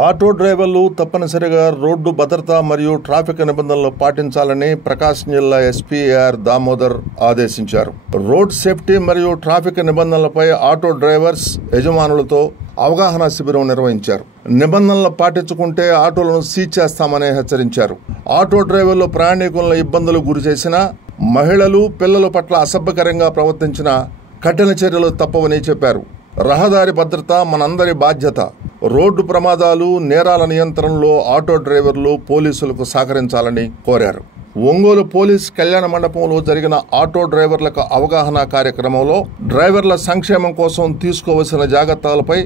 Auto డ్రైవర్లు తప్పనిసరిగా road భద్రత మరియు ట్రాఫిక్ నిబంధనలు పాటించాలని ప్రకాశం జిల్లా ఎస్పీ ఏఆర్ దామోదర్ ఆదేశించారు. రోడ్ సేఫ్టీ మరియు ట్రాఫిక్ నిబంధనలపై ఆటో డ్రైవర్స్ యజమానులతో అవగాహన శిబిరం నిర్వహించారు. నిబంధనలు పాటించుకుంటే ఆటోలను సీజ్ చేస్తామని హెచ్చరించారు. ఆటో డ్రైవర్లు ప్రయాణికులను ఇబ్బందులు గురి చేసిన మహిళలు, పిల్లల పట్ల అసభ్యకరంగా ప్రవర్తించిన కఠిన చర్యలు తప్పవని చెప్పారు. రహదారి భద్రత మనందరి బాధ్యత. రోడ్డు ప్రమాదాలు, నేరాల నియంత్రణలో ఆటో డ్రైవర్లు పోలీసులకు సహకరించాలని కోరారు. ఒంగోలు పోలీస్ కళ్యాణ మండపంలో జరిగిన ఆటో డ్రైవర్లకు అవగాహన కార్యక్రమంలో డ్రైవర్ల సంక్షేమం కోసం తీసుకోవలసిన జాగ్రత్తలపై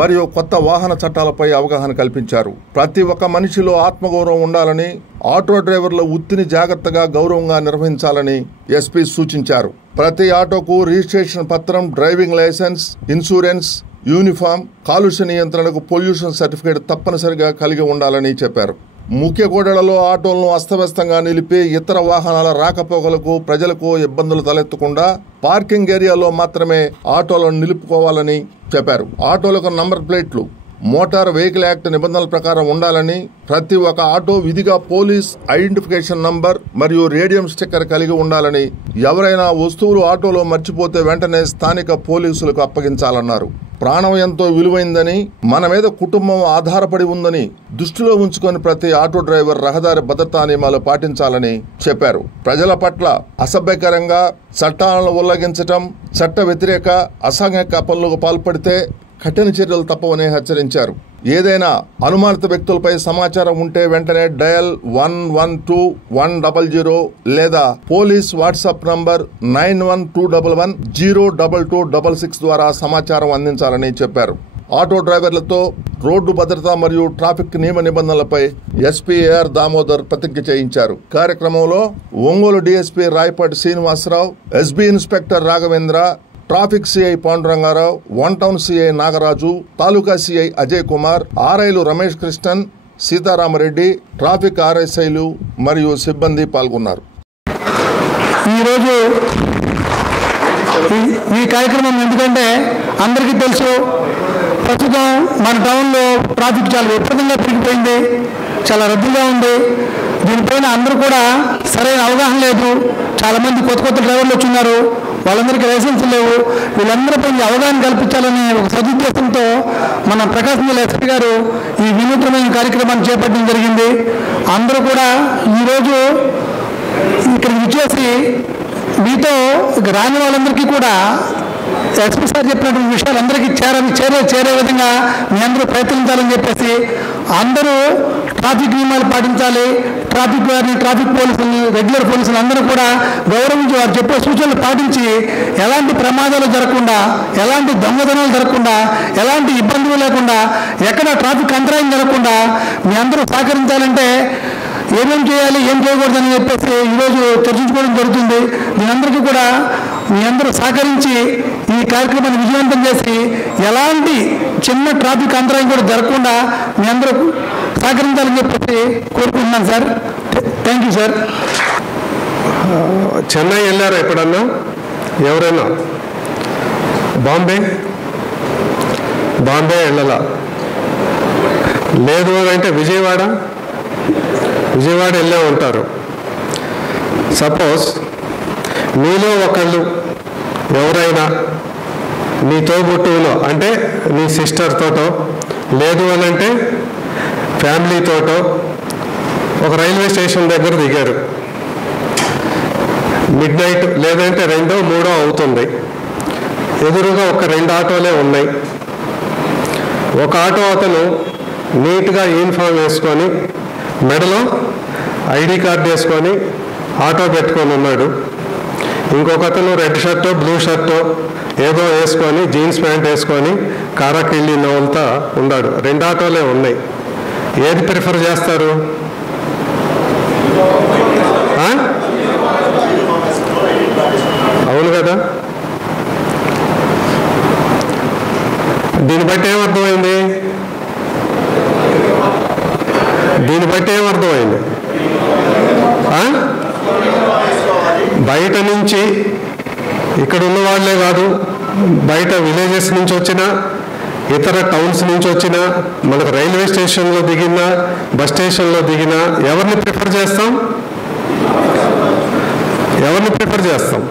మరియు కొత్త వాహన చట్టాలపై అవగాహన కల్పించారు. ప్రతి ఒక్క మనిషిలో ఆత్మగౌరవం ఉండాలని, ఆటో డ్రైవర్ల వృత్తిని జాగ్రత్తగా గౌరవంగా నిర్వహించాలని ఎస్పీ సూచించారు. ప్రతి ఆటోకు రిజిస్ట్రేషన్ పత్రం, డ్రైవింగ్ లైసెన్స్, ఇన్సూరెన్స్, యూనిఫామ్, కాలుష్య నియంత్రణకు పొల్యూషన్ సర్టిఫికేట్ తప్పనిసరిగా కలిగి ఉండాలని చెప్పారు. ముఖ్య కూడళ్లలో ఆటోలను అస్తవ్యస్తంగా నిలిపి ఇతర వాహనాల రాకపోకలకు ప్రజలకు ఇబ్బందులు తలెత్తకుండా పార్కింగ్ ఏరియాలో మాత్రమే ఆటోలను నిలుపుకోవాలని చెప్పారు. ఆటోలకు నంబర్ ప్లేట్లు మోటార్ వెహికల్ యాక్ట్ నిబంధనల ప్రకారం ఉండాలని, ప్రతి ఒక్క ఆటో విధిగా పోలీస్ ఐడెంటిఫికేషన్ నంబర్ మరియు రేడియం స్టిక్కర్ కలిగి ఉండాలని, ఎవరైనా వస్తువులు ఆటోలో మర్చిపోతే వెంటనే స్థానిక పోలీసులకు అప్పగించాలన్నారు. ప్రాణం ఎంతో విలువైందని, మన మీద కుటుంబం ఆధారపడి ఉందని దృష్టిలో ఉంచుకొని ప్రతి ఆటో డ్రైవర్ రహదారి భద్రతా నియమాలు పాటించాలని చెప్పారు. ప్రజల పట్ల అసభ్యకరంగా చట్టాలను ఉల్లంఘించటం, చట్ట వ్యతిరేక అసాంఘిక పనులకు పాల్పడితే కఠిన చర్యలు తప్పవని హెచ్చరించారు. ఏదైనా అనుమానిత వ్యక్తులపై సమాచారం ఉంటే వెంటనే డయల్ 112-100 లేదా పోలీస్ వాట్సాప్ నంబర్ 9121102266 ద్వారా సమాచారం అందించాలని చెప్పారు. ఆటో డ్రైవర్లతో రోడ్డు భద్రత మరియు ట్రాఫిక్ నియమ నిబంధనలపై ఎస్పీ ఏఆర్ దామోదర్ ప్రతిజ్ఞ చేయించారు. కార్యక్రమంలో Ongole DSP Rayapati Srinivasarao, SB inspector Raghavendra, traffic CI Pandurangarao, one town CI Nagaraju, taluka CI Ajay Kumar, ఆర్ఐలు రమేష్ కృష్ణన్, సీతారామరెడ్డి, ట్రాఫిక్ ఆర్ఎస్ఐలు మరియు సిబ్బంది పాల్గొన్నారు. ఈరోజు ఈ కార్యక్రమం ఎందుకంటే అందరికీ తెలుసు, ప్రస్తుతం మన టౌన్లో ట్రాఫిక్ చాలా విపరీతంగా పెరిగిపోయింది, చాలా రద్దీగా ఉంది. దీనిపైన అందరూ కూడా సరైన అవగాహన లేదు. చాలామంది కొత్త డ్రైవర్లు వచ్చిన్నారు, వాళ్ళందరికీ లైసెన్స్ లేవు. వీళ్ళందరిపై అవగాహన కల్పించాలనే ఒక సదుద్దేశంతో మన ప్రకాశం జిల్లా ఎస్పీ గారు ఈ వినూత్నమైన కార్యక్రమాన్ని చేపట్టడం జరిగింది. అందరూ కూడా ఈరోజు ఇక్కడికి వచ్చేసి మీతో రాని వాళ్ళందరికీ కూడా ఎస్పీ సార్ చెప్పినటువంటి విషయాలు అందరికీ చేరే విధంగా మీ అందరూ ప్రయత్నించాలని చెప్పేసి అందరూ ట్రాఫిక్ నియమాలు పాటించాలి. ట్రాఫిక్ వారిని, ట్రాఫిక్ పోలీసులని, రెగ్యులర్ పోలీసులు అందరూ కూడా గౌరవించి వారు చెప్పే సూచనలు పాటించి ఎలాంటి ప్రమాదాలు జరగకుండా, ఎలాంటి దొంగతనాలు జరగకుండా, ఎలాంటి ఇబ్బందులు లేకుండా, ఎక్కడ ట్రాఫిక్ అంతరాయం జరగకుండా మీ అందరూ సహకరించాలంటే ఏమేం చేయాలి, ఏం చేయకూడదని చెప్పేసి ఈరోజు చర్చించుకోవడం జరుగుతుంది. దీనందరికీ కూడా మీ అందరూ సహకరించి ఈ కార్యక్రమాన్ని విజయవంతం చేసి ఎలాంటి చిన్న ట్రాఫిక్ అంతరాయం కూడా జరగకుండా మీ అందరూ సహకరించాలని చెప్పేసి కోరుకుంటున్నాను sir. Thank you sir. Chennai వెళ్ళారా ఎప్పుడన్నా ఎవరైనా? బాంబే వెళ్ళాలా? లేదు అంటే విజయవాడ వెళ్ళే ఉంటారు. సపోజ్ మీలో ఒకళ్ళు ఎవరైనా నీ తోబుట్టువులో అంటే నీ సిస్టర్తోటో, లేదు అని అంటే ఫ్యామిలీతోటో ఒక రైల్వే స్టేషన్ దగ్గర దిగారు. మిడ్ నైట్ లేదంటే 2, 3 అవుతుంది. ఎదురుగా ఒక 2 ఆటోలే ఉన్నాయి. ఒక ఆటో అతను నీట్గా యూనిఫామ్ వేసుకొని, మెడలో ఐడి కార్డు వేసుకొని ఆటో పెట్టుకొని ఉన్నాడు. ఇంకొక అతను రెడ్ షర్టో, బ్లూ షర్టో ఏదో వేసుకొని, జీన్స్ ప్యాంట్ వేసుకొని కారాకెళ్ళి నవ్వులతో ఉన్నాడు. 2 ఆటోలే ఉన్నాయి. ఏది ప్రిఫర్ చేస్తారు? అవును కదా? దీన్ని బట్టి ఏమర్థమైంది? బయట నుంచి ఇక్కడ ఉన్న వాళ్ళే కాదు, బయట విలేజెస్ నుంచి వచ్చిన ఇతర టౌన్స్ నుంచి వచ్చినా, మనకు రైల్వే స్టేషన్లో దిగినా, బస్ స్టేషన్లో దిగినా ఎవరిని ప్రిఫర్ చేస్తాం? ఎవరిని ప్రిఫర్ చేస్తాం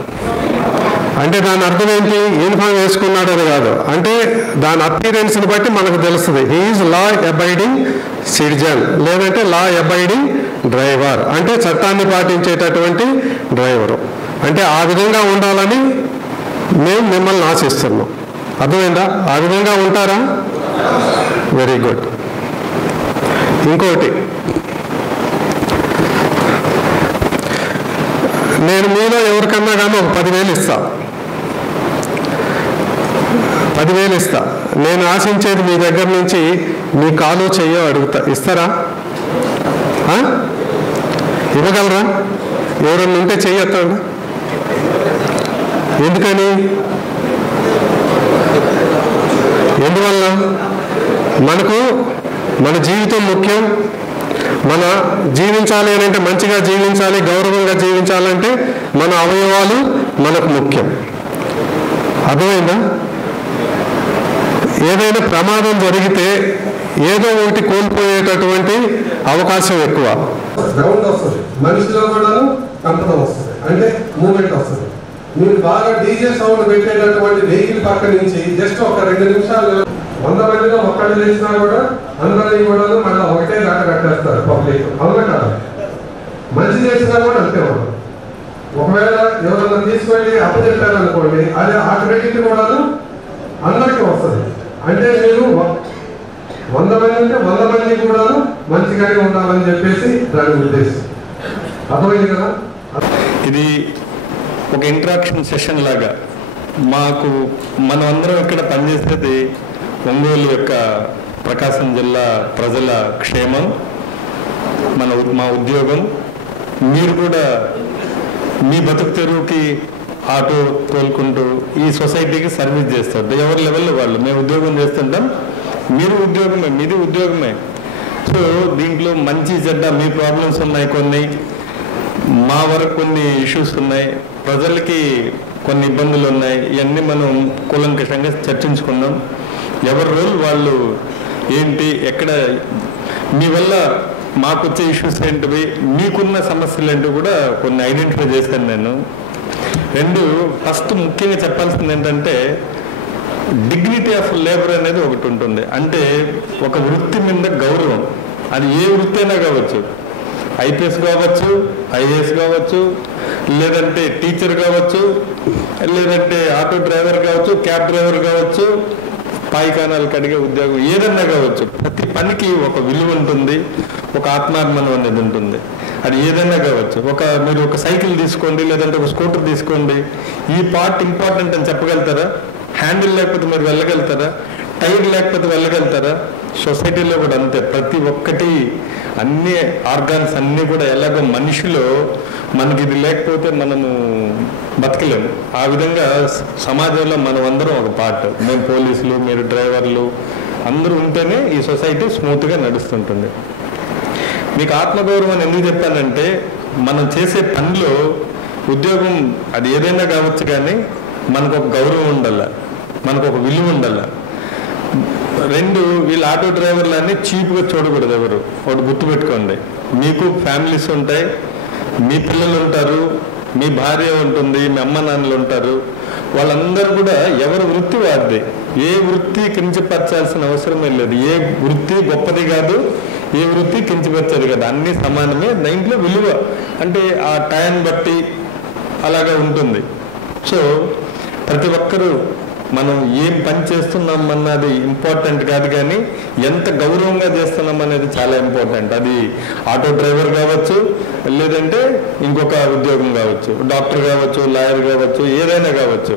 అంటే దాని అర్థం ఏంటి? యూనిఫామ్ వేసుకున్నాడు అని కాదు, అంటే దాని అపీరెన్స్ని బట్టి మనకు తెలుస్తుంది హీఈస్ లా అబైడింగ్ సిటిజన్, లేదంటే లా అబైడింగ్ డ్రైవర్, అంటే చట్టాన్ని పాటించేటటువంటి డ్రైవరు. అంటే ఆ విధంగా ఉండాలని మేము మిమ్మల్ని ఆశిస్తున్నాం. అర్థమైందా? ఆ విధంగా ఉంటారా? Very good. ఇంకోటి, నేను మీలో ఎవరికన్నా కానీ ఒక 10,000 ఇస్తా. 10,000 ఇస్తా. నేను ఆశించేది మీ దగ్గర నుంచి మీ కాలు చెయ్యో అడుగుతా. ఇస్తారా? ఇవ్వగలరా? ఎవరన్నా ఉంటే చెయ్యొద్దండి. ఎందుకని? ఎందువల్ల? మనకు మన జీవితం ముఖ్యం. మన జీవించాలి అని అంటే మంచిగా జీవించాలి, గౌరవంగా జీవించాలంటే మన అవయవాలు మనకు ముఖ్యం. అర్థమైందా? ఏదైనా ప్రమాదం జరిగితే ఏదో ఒకటి కోల్పోయేటటువంటి అవకాశం ఎక్కువ. గ్రౌండ్ వస్తుంది, మనిషిలో కూడా కంపనం వస్తుంది, అంటే మూమెంట్ వస్తుంది. మీరు బాగా డీజే సౌండ్ పెట్టేటటువంటి వెహికల్ పక్క నుంచి జస్ట్ ఒక 2 నిమిషాలు 100 మందిలో ఒక్కళ్ళు చేసినా కూడా అందరినీ కూడా మళ్ళీ ఒకటే గంట కట్టేస్తారు పబ్లిక్. అవునా కదా? మంచి చేసినా కూడా అంతే మనం. ఒకవేళ ఎవరన్నా తీసుకెళ్ళి అప్పచెప్పారనుకోండి, అది ఆ క్రెడిట్ కూడా అందరికీ వస్తుంది. అంటే మీరు 100 మంది అంటే 100 మంది కూడా మంచిగానే ఉండాలని చెప్పేసి దాని ఉద్దేశం. అర్థమైంది కదా? ఇది ఒక ఇంటరాక్షన్ సెషన్ లాగా. మనం అందరం ఇక్కడ పనిచేసేది ఒంగోలు యొక్క ప్రకాశం జిల్లా ప్రజల క్షేమం, మా ఉద్యోగం. మీరు కూడా మీ బతుకు తెరువుకి ఆటో తోలుకుంటూ ఈ సొసైటీకి సర్వీస్ చేస్తారు. ఎవరి లెవెల్లో వాళ్ళు. మేము ఉద్యోగం చేస్తుంటాం, మీరు ఉద్యోగమే, మీది ఉద్యోగమే. సో దీంట్లో మంచి చెడ్డ మీ ప్రాబ్లమ్స్ ఉన్నాయి, కొన్ని మా వరకు కొన్ని ఇష్యూస్ ఉన్నాయి, ప్రజలకి కొన్ని ఇబ్బందులు ఉన్నాయి. ఇవన్నీ మనం కూలంకషంగా చర్చించుకుందాం. ఎవరి రోల్ వాళ్ళు ఏంటి, ఎక్కడ మీ వల్ల మాకు వచ్చే ఇష్యూస్ ఏంటివి, మీకున్న సమస్యలు ఏంటివి కూడా కొన్ని ఐడెంటిఫై చేశాను నేను. 2, ఫస్ట్ ముఖ్యంగా చెప్పాల్సింది ఏంటంటే డిగ్నిటీ ఆఫ్ లేబర్ అనేది ఒకటి ఉంటుంది. అంటే ఒక వృత్తి మీద గౌరవం. అది ఏ వృత్తి అయినా కావచ్చు, ఐపీఎస్ కావచ్చు, ఐఏఎస్ కావచ్చు, లేదంటే టీచర్ కావచ్చు, లేదంటే ఆటో డ్రైవర్ కావచ్చు, క్యాబ్ డ్రైవర్ కావచ్చు, పాయికానాలు కడిగే ఉద్యోగం, ఏదన్నా కావచ్చు. ప్రతి పనికి ఒక విలువ ఉంటుంది, ఒక ఆత్మాభిమానం అనేది ఉంటుంది. అది ఏదైనా కావచ్చు. మీరు ఒక సైకిల్ తీసుకోండి, లేదంటే ఒక స్కూటర్ తీసుకోండి. ఈ పార్ట్ ఇంపార్టెంట్ అని చెప్పగలుగుతారా? హ్యాండిల్ లేకపోతే మీరు వెళ్ళగలుగుతారా? టైర్ లేకపోతే వెళ్ళగలుగుతారా? సొసైటీలో కూడా అంతే. ప్రతి ఒక్కటి, అన్ని ఆర్గాన్స్ అన్నీ కూడా ఎలాగో మనిషిలో మనకి ఇది లేకపోతే మనము బతకలేము. ఆ విధంగా సమాజంలో మనం అందరం ఒక పార్ట్. మేము పోలీసులు, మీరు డ్రైవర్లు, అందరూ ఉంటేనే ఈ సొసైటీ స్మూత్గా నడుస్తుంటుంది. మీకు ఆత్మగౌరవం అని ఎందుకు చెప్పానంటే, మనం చేసే పనిలో ఉద్యోగం అది ఏదైనా కావచ్చు, కానీ మనకు ఒక గౌరవం ఉండాల, మనకు ఒక విలువ ఉండాల. 2, వీళ్ళు ఆటో డ్రైవర్లన్నీ చీప్గా చూడకూడదు ఎవరు. ఒకటి గుర్తుపెట్టుకోండి, మీకు ఫ్యామిలీస్ ఉంటాయి, మీ పిల్లలు ఉంటారు, మీ భార్య ఉంటుంది, మీ అమ్మ నాన్నలు ఉంటారు. వాళ్ళందరూ కూడా ఎవరి వృత్తి వారిది. ఏ వృత్తి కించపరచాల్సిన అవసరమే లేదు. ఏ వృత్తి గొప్పది కాదు, ఏ వృత్తి కించపరచేది కాదు. అన్నీ సమానమే. దాంట్లో విలువ అంటే ఆ టైం బట్టి అలాగా ఉంటుంది. సో ప్రతి ఒక్కరూ మనం ఏం పని చేస్తున్నాం అన్నది ఇంపార్టెంట్ కాదు, కానీ ఎంత గౌరవంగా చేస్తున్నాం అనేది చాలా ఇంపార్టెంట్. అది ఆటో డ్రైవర్ కావచ్చు, లేదంటే ఇంకొక ఉద్యోగం కావచ్చు, డాక్టర్ కావచ్చు, లాయర్ కావచ్చు, ఏదైనా కావచ్చు.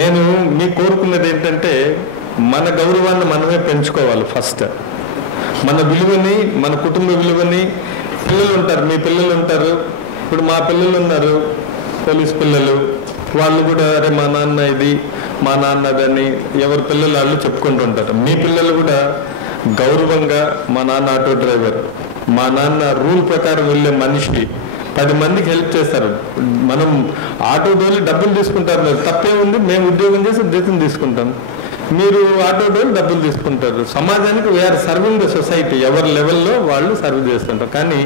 నేను మీకు కోరుకున్నది ఏంటంటే, మన గౌరవాన్ని మనమే పెంచుకోవాలి. ఫస్ట్ మన విలువని, మన కుటుంబ విలువని. పిల్లలు ఉంటారు, మీ పిల్లలు ఉంటారు. ఇప్పుడు మా పిల్లలు ఉన్నారు, పోలీస్ పిల్లలు. వాళ్ళు కూడా అరే మా నాన్న ఇది, మా నాన్న అదని ఎవరి పిల్లలు వాళ్ళు చెప్పుకుంటుంటారు. మీ పిల్లలు కూడా గౌరవంగా మా నాన్న ఆటో డ్రైవర్, మా నాన్న రూల్ ప్రకారం వెళ్ళే మనిషి, 10 మందికి హెల్ప్ చేస్తారు. మనం ఆటో డోలి డబ్బులు తీసుకుంటారు, తప్పే ఉంది. మేము ఉద్యోగం చేసి జీతం తీసుకుంటాం. మీరు ఆటో డ్రైవర్ డబ్బులు తీసుకుంటారు. సమాజానికి వీఆర్ సర్వింగ్ ద సొసైటీ, ఎవరి లెవెల్లో వాళ్ళు సర్వ్ చేస్తుంటారు. కానీ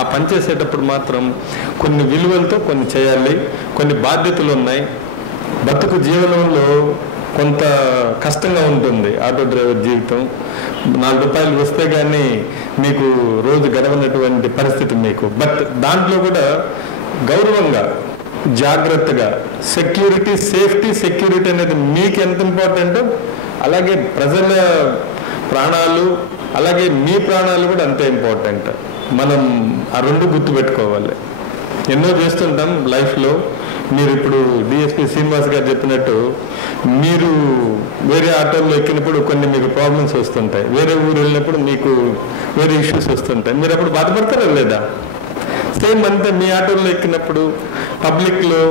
ఆ పని చేసేటప్పుడు మాత్రం కొన్ని విలువలతో కొన్ని చేయాలి, కొన్ని బాధ్యతలు ఉన్నాయి. బతుకు జీవనంలో కొంత కష్టంగా ఉంటుంది ఆటో డ్రైవర్ జీవితం. 4 రూపాయలు వస్తే కానీ మీకు రోజు గడవనటువంటి పరిస్థితి మీకు. బట్ దాంట్లో కూడా గౌరవంగా, జాగ్రత్తగా, సెక్యూరిటీ, సేఫ్టీ, సెక్యూరిటీ అనేది మీకు ఎంత ఇంపార్టెంటో అలాగే ప్రజల ప్రాణాలు, అలాగే మీ ప్రాణాలు కూడా అంతే ఇంపార్టెంట్. మనం ఆ రెండు గుర్తుపెట్టుకోవాలి. ఎన్నో చేస్తుంటాం లైఫ్లో. మీరు ఇప్పుడు డిఎస్పీ శ్రీనివాస్ గారు చెప్పినట్టు మీరు వేరే ఆటోల్లో ఎక్కినప్పుడు కొన్ని మీకు ప్రాబ్లమ్స్ వస్తుంటాయి, వేరే ఊరు వెళ్ళినప్పుడు మీకు వేరే ఇష్యూస్ వస్తుంటాయి. మీరు అప్పుడు బాధపడతారా లేదా? సేమ్ అంతే మీ ఆటోల్లో ఎక్కినప్పుడు పబ్లిక్లో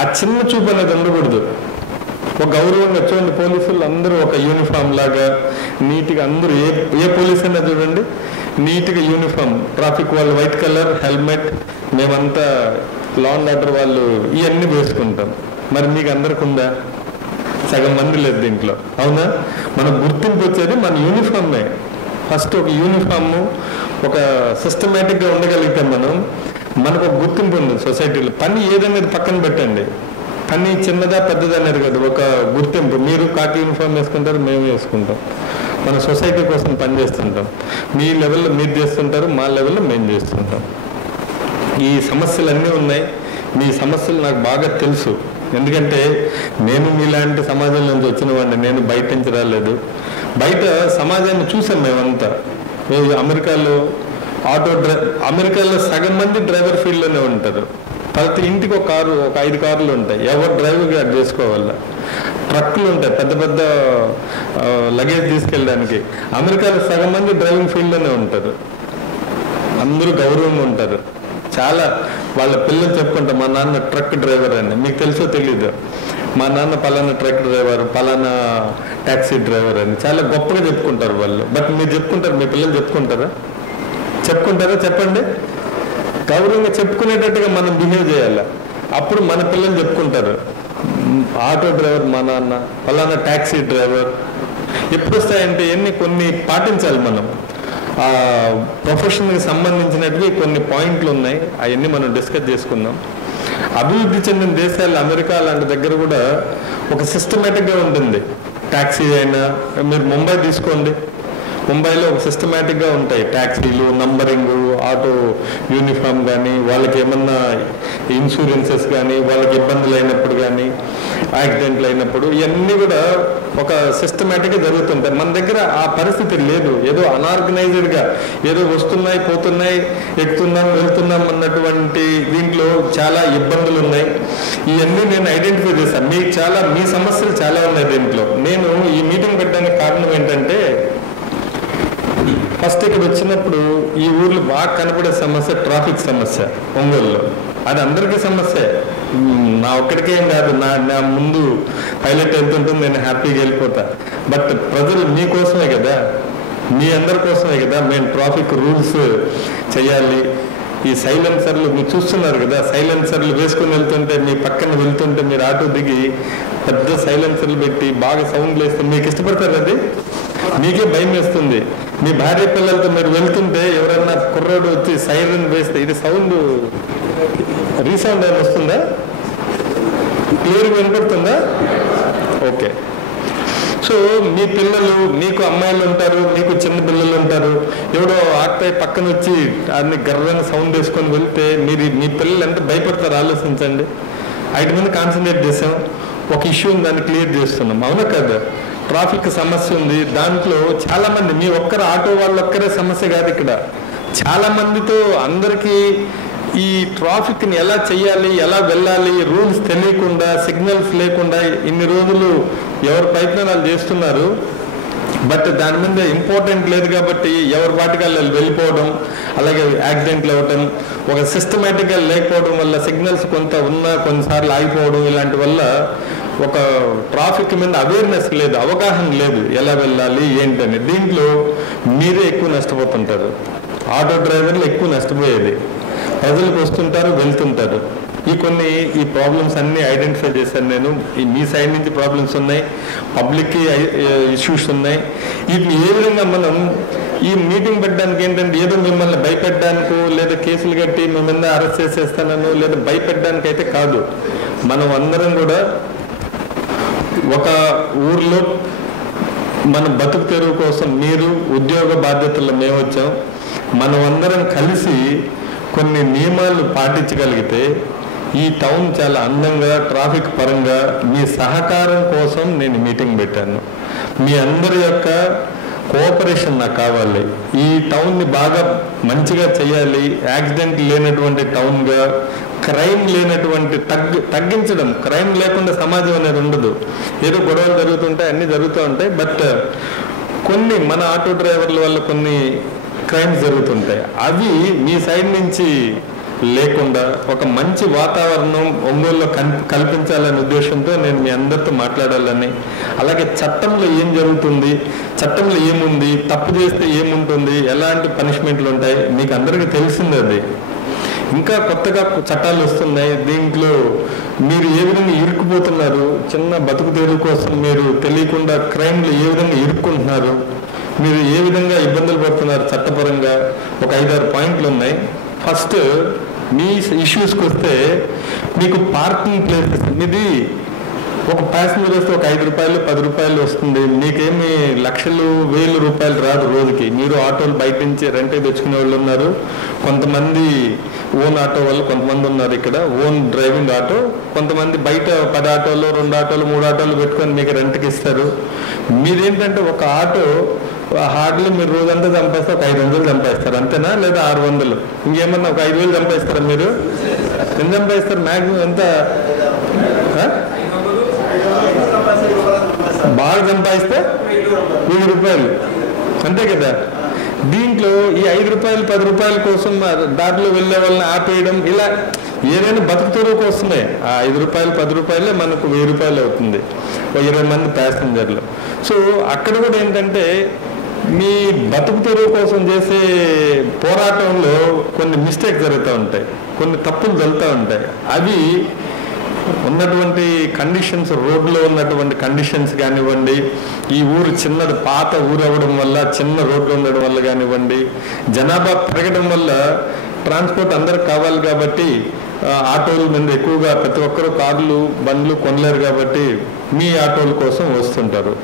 ఆ చిన్న చూపు అనేది ఉండకూడదు. ఒక గౌరవంగా చూడండి, పోలీసులు అందరూ ఒక యూనిఫామ్ లాగా నీట్గా, అందరూ ఏ పోలీస్ అయినా చూడండి నీట్గా యూనిఫామ్, ట్రాఫిక్ వాళ్ళు వైట్ కలర్ హెల్మెట్, మేమంతా లా అండ్ ఆర్డర్ వాళ్ళు ఇవన్నీ వేసుకుంటాం. మరి మీకు అందరికి ఉందా? సగం మంది లేదు దీంట్లో, అవునా? మనకు గుర్తింపు వచ్చేది మన యూనిఫామే. ఫస్ట్ ఒక యూనిఫాము, ఒక సిస్టమేటిక్గా ఉండగలిగితే మనకు ఒక గుర్తింపు ఉంది సొసైటీలో. పని ఏదనేది పక్కన పెట్టండి, పని చిన్నదా పెద్దదా అనేది కదా, ఒక గుర్తింపు. మీరు కాకి యూనిఫామ్ వేసుకుంటారు, మేము వేసుకుంటాం, మన సొసైటీ కోసం పని చేస్తుంటాం. మీ లెవెల్లో మీరు చేస్తుంటారు, మా లెవెల్లో మేము చేస్తుంటాం. ఈ సమస్యలు అన్నీ ఉన్నాయి. మీ సమస్యలు నాకు బాగా తెలుసు, ఎందుకంటే నేను మీలాంటి సమాజం నుంచి వచ్చిన వాడిని. నేను బయట నుంచి రాలేదు, బయట సమాజాన్ని చూసాం మేమంతా. అమెరికాలో అమెరికాలో సగం మంది డ్రైవర్ ఫీల్డ్లోనే ఉంటారు. ప్రతి ఇంటికి ఒక 5 కార్లు ఉంటాయి, ఎవరు డ్రైవర్ గారు చేసుకోవాల. ట్రక్కులు ఉంటాయి పెద్ద పెద్ద లగేజ్ తీసుకెళ్ళడానికి. అమెరికాలో సగం మంది డ్రైవింగ్ ఫీల్డ్లోనే ఉంటారు, అందరూ గౌరవంగా ఉంటారు. చాలా వాళ్ళ పిల్లలు చెప్పుకుంటారు, మా నాన్న ట్రక్ డ్రైవర్ అని. మీకు తెలుసో తెలీదు, మా నాన్న పలానా ట్రక్ డ్రైవర్, పలానా ట్యాక్సీ డ్రైవర్ అని చాలా గొప్పగా చెప్పుకుంటారు వాళ్ళు. బట్ మీరు చెప్పుకుంటారు, మీ పిల్లలు చెప్పుకుంటారా? చెప్పండి. గౌరవంగా చెప్పుకునేటట్టుగా మనం బిహేవ్ చేయాలి. అప్పుడు మన పిల్లలు చెప్పుకుంటారు, ఆటో డ్రైవర్ మా నాన్న, పలానా ట్యాక్సీ డ్రైవర్. ఎప్పుడు వస్తాయంటే కొన్ని పాటించాలి మనం. ఆ ప్రొఫెషన్కి సంబంధించినట్టుగా కొన్ని పాయింట్లు ఉన్నాయి, అవన్నీ మనం డిస్కస్ చేసుకుందాం. అభివృద్ధి చెందిన దేశాలు, అమెరికా లాంటి దగ్గర కూడా ఒక సిస్టమేటిక్గా ఉంటుంది. ట్యాక్సీ అయినా మీరు ముంబై తీసుకోండి, ముంబైలో ఒక సిస్టమేటిక్గా ఉంటాయి ట్యాక్సీలు, నంబరింగు, ఆటో యూనిఫామ్ కానీ, వాళ్ళకి ఏమన్నా ఇన్సూరెన్సెస్ కానీ, వాళ్ళకి ఇబ్బందులు అయినప్పుడు కానీ, యాక్సిడెంట్లు అయినప్పుడు ఇవన్నీ కూడా ఒక సిస్టమేటిక్గా జరుగుతుంటాయి. మన దగ్గర ఆ పరిస్థితి లేదు. ఏదో అనార్గనైజ్డ్గా ఏదో వస్తున్నాయి, పోతున్నాయి, ఎక్కుతున్నాం, వెళ్తున్నాం అన్నటువంటి దీంట్లో చాలా ఇబ్బందులు ఉన్నాయి. ఇవన్నీ నేను ఐడెంటిఫై చేశాను. మీ సమస్యలు చాలా ఉన్నాయి దీంట్లో. నేను ఈ మీటింగ్ పెట్టడానికి కారణం ఏంటంటే, ఫస్ట్ ఇక్కడ వచ్చినప్పుడు ఈ ఊర్లో బాగా కనపడే సమస్య ట్రాఫిక్ సమస్య ఒంగోలులో. అది అందరికీ సమస్య, నా ఒక్కడికే ఏం కాదు. నా ముందు పైలట్ వెళ్తుంటుంది, నేను హ్యాపీగా వెళ్ళిపోతా. బట్ ప్రజలు మీకోసమే కదా, మీ అందరి కోసమే కదా మేము ట్రాఫిక్ రూల్స్ చేయాలి. ఈ సైలెన్సర్లు మీరు చూస్తున్నారు కదా, సైలెన్సర్లు వేసుకుని వెళ్తుంటే, మీ పక్కన వెళ్తుంటే మీరు ఆటో దిగి పెద్ద సైలెన్సర్లు పెట్టి బాగా సౌండ్ వేస్తే మీకు ఇష్టపడతారు. అది మీకే భయం వేస్తుంది. మీ భార్య పిల్లలతో మీరు వెళ్తుంటే ఎవరన్నా కుర్రోడు వచ్చి సైరన్ వేస్తే ఇది సౌండ్ రీసౌండ్ అని వస్తుందా? క్లియర్గా వినపడుతుందా? ఓకే. సో మీ పిల్లలు, మీకు అమ్మాయిలు ఉంటారు, మీకు చిన్న పిల్లలు ఉంటారు, ఎవడో ఆక్తాయి పక్కన వచ్చి అన్ని గర్వంగా సౌండ్ వేసుకొని వెళ్తే మీ పిల్లలు ఎంత భయపడతారు ఆలోచించండి. వాటి మీద కాన్సన్ట్రేట్ చేసాం, ఒక ఇష్యూ దాన్ని క్లియర్ చేస్తున్నాం, అవునా కదా? ట్రాఫిక్ సమస్య ఉంది, దాంట్లో చాలా మంది, మీ ఒక్కరు ఆటో వాళ్ళు ఒక్కరే సమస్య కాదు. ఇక్కడ చాలా మందితో అందరికీ ఈ ట్రాఫిక్ని ఎలా చేయాలి, ఎలా వెళ్ళాలి, రూల్స్ తెలియకుండా, సిగ్నల్స్ లేకుండా ఇన్ని రోజులు ఎవరు ప్రయత్నాలు చేస్తున్నారు. బట్ దాని మీద ఇంపార్టెంట్ లేదు కాబట్టి ఎవరి వాటికి వాళ్ళు వెళ్ళిపోవడం, అలాగే యాక్సిడెంట్లు అవ్వడం, ఒక సిస్టమేటిక్గా లేకపోవడం వల్ల సిగ్నల్స్ కొంత ఉన్నా కొన్నిసార్లు ఆగిపోవడం, ఇలాంటి వల్ల ఒక ట్రాఫిక్ మీద అవేర్నెస్ లేదు, అవగాహన లేదు, ఎలా వెళ్ళాలి ఏంటని. దీంట్లో మీరే ఎక్కువ నష్టపోతుంటారు, ఆటో డ్రైవర్లు ఎక్కువ నష్టపోయేది. ప్రజలకు వస్తుంటారు, వెళ్తుంటారు. ఈ ప్రాబ్లమ్స్ అన్నీ ఐడెంటిఫై చేశాను నేను. మీ సైడ్ నుంచి ప్రాబ్లమ్స్ ఉన్నాయి, పబ్లిక్కి ఇష్యూస్ ఉన్నాయి. వీటిని ఏ విధంగా మనం ఈ మీటింగ్ పెట్టడానికి ఏంటంటే ఏదో మిమ్మల్ని భయపెట్టడానికో లేదా కేసులు కట్టి మిమ్మల్ని అరెస్ట్ చేసేస్తానో లేదా భయపెట్టడానికి అయితే కాదు. మనం అందరం కూడా ఒక ఊర్లో మన బతుకు తెరువు కోసం మీరు ఉద్యోగ బాధ్యతల్లో మేము వచ్చాం. మనం అందరం కలిసి కొన్ని నియమాలు పాటించగలిగితే ఈ టౌన్ చాలా అందంగా ట్రాఫిక్ పరంగా మీ సహకారం కోసం నేను మీటింగ్ పెట్టాను. మీ అందరి యొక్క కోఆపరేషన్ నాకు కావాలి. ఈ టౌన్ని బాగా మంచిగా చేయాలి, యాక్సిడెంట్ లేనటువంటి టౌన్గా, క్రైమ్ లేనటువంటి తగ్గించడం. క్రైమ్ లేకుండా సమాజం అనేది ఉండదు. ఏదో గొడవలు జరుగుతుంటాయి, అన్నీ జరుగుతూ ఉంటాయి. బట్ కొన్ని మన ఆటో డ్రైవర్ల వల్ల కొన్ని క్రైమ్స్ జరుగుతుంటాయి. అవి మీ సైడ్ నుంచి లేకుండా ఒక మంచి వాతావరణం ఒంగోలులో కల్పించాలనే ఉద్దేశంతో నేను మీ అందరితో మాట్లాడాలని, అలాగే చట్టంలో ఏం జరుగుతుంది, చట్టంలో ఏముంది, తప్పు చేస్తే ఏముంటుంది, ఎలాంటి పనిష్మెంట్లు ఉంటాయి మీకు అందరికీ తెలిసింది. అది ఇంకా కొత్తగా చట్టాలు వస్తున్నాయి. దీంట్లో మీరు ఏ విధంగా ఇరుక్కుపోతున్నారు, చిన్న బతుకు తెరువు కోసం మీరు తెలియకుండా క్రైమ్లు ఏ విధంగా ఇరుక్కుంటున్నారు, మీరు ఏ విధంగా ఇబ్బందులు పడుతున్నారు చట్టపరంగా, ఒక 5-6 పాయింట్లు ఉన్నాయి. ఫస్ట్ మీ ఇష్యూస్కి వస్తే మీకు పార్కింగ్ ప్లేసెస్, మీది ఒక ప్యాసింజర్ వస్తే ఒక 5 రూపాయలు 10 రూపాయలు వస్తుంది. మీకేమి లక్షలు 1000 రూపాయలు రాదు రోజుకి. మీరు ఆటోలు బయట నుంచి రెంట్ తెచ్చుకునే వాళ్ళు ఉన్నారు, కొంతమంది ఓన్ ఆటో వాళ్ళు కొంతమంది ఉన్నారు, ఇక్కడ ఓన్ డ్రైవింగ్ ఆటో, కొంతమంది బయట 10 ఆటోలు 2 ఆటోలు 3 ఆటోలు పెట్టుకొని మీకు రెంట్కి ఇస్తారు. మీరేంటంటే ఒక ఆటో హార్డ్లీ మీరు రోజంతా చంపేస్తే ఒక 500 చంపేస్తారు అంతేనా, లేదా 600, ఇంకేమన్నా ఒక 5000 చంపేస్తారా? మీరు ఎంత చంపేస్తారు మ్యాక్సిమం? ఎంత బాగా సంపాదిస్తే 1000 రూపాయలు అంతే కదా. దీంట్లో ఈ 5 రూపాయలు 10 రూపాయల కోసం దారిలో వెళ్ళే వాళ్ళని ఆపేయడం, ఇలా ఏదైనా బతుకు తెరువు కోసమే ఆ 5 రూపాయలు 10 రూపాయలే మనకు 1000 రూపాయలు అవుతుంది, 20 మంది ప్యాసింజర్లు. సో అక్కడ కూడా ఏంటంటే మీ బతుకు తెరువు కోసం చేసే పోరాటంలో కొన్ని మిస్టేక్స్ జరుగుతూ ఉంటాయి, కొన్ని తప్పులు జరుగుతూ ఉంటాయి. అవి ఉన్నటువంటి కండిషన్స్, రోడ్లో ఉన్నటువంటి కండిషన్స్ కానివ్వండి, ఈ ఊరు చిన్నది పాత ఊరు అవ్వడం వల్ల చిన్న రోడ్లు ఉండడం వల్ల కానివ్వండి, జనాభా పెరగడం వల్ల ట్రాన్స్పోర్ట్ అందరికి కావాలి కాబట్టి ఆటోల మీద ఎక్కువగా ప్రతి ఒక్కరు కార్లు బండ్లు కొనలేరు కాబట్టి మీ ఆటోల కోసం వస్తుంటారు.